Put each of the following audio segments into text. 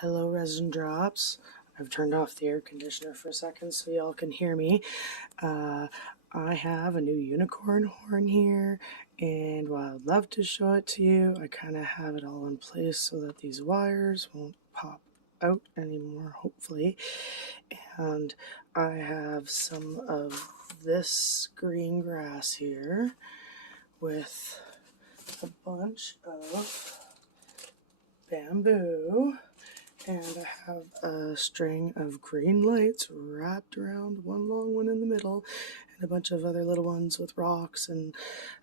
Hello, resin drops. I've turned off the air conditioner for a second so y'all can hear me. Uh, I have a new unicorn horn here, and while I'd love to show it to you, I kind of have it all in place so that these wires won't pop out anymore, hopefully. And I have some of this green grass here with a bunch of bamboo. And I have a string of green lights wrapped around, one long one in the middle, and a bunch of other little ones with rocks and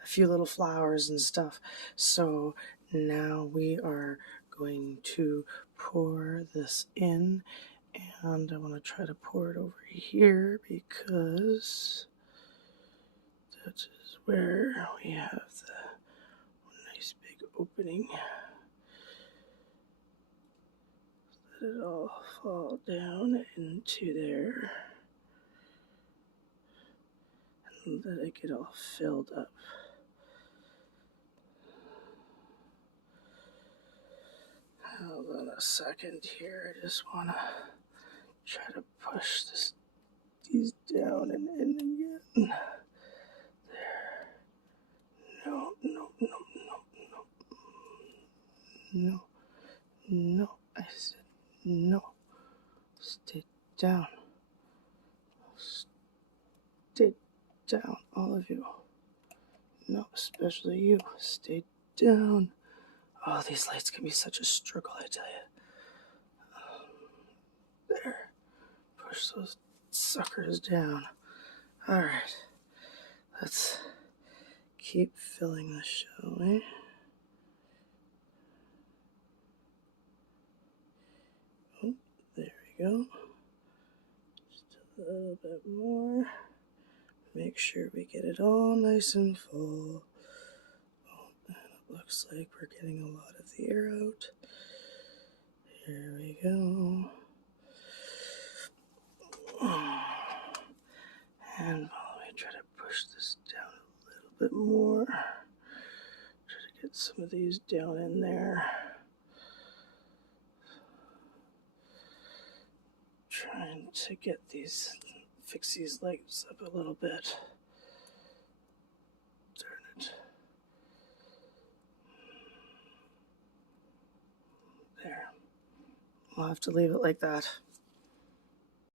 a few little flowers and stuff. So now we are going to pour this in, and I want to try to pour it over here because that is where we have the nice big opening. Let it all fall down into there and let it get all filled up. Hold on a second here. I just want to try to push these down and in again. There. No, no, no, no, no, no, no. I said no. Stay down. Stay down, all of you. No, especially you. Stay down. Oh, these lights can be such a struggle, I tell you. There. Push those suckers down. Alright. Let's keep filling this, shall we? Oh, there we go. Just a little bit more. Make sure we get it all nice and full. Oh, and it looks like we're getting a lot of the air out. Here we go. And let me try to push this down a little bit more. Try to get some of these down in there. Trying to get fix these lights up a little bit. Turn it. There. We'll have to leave it like that.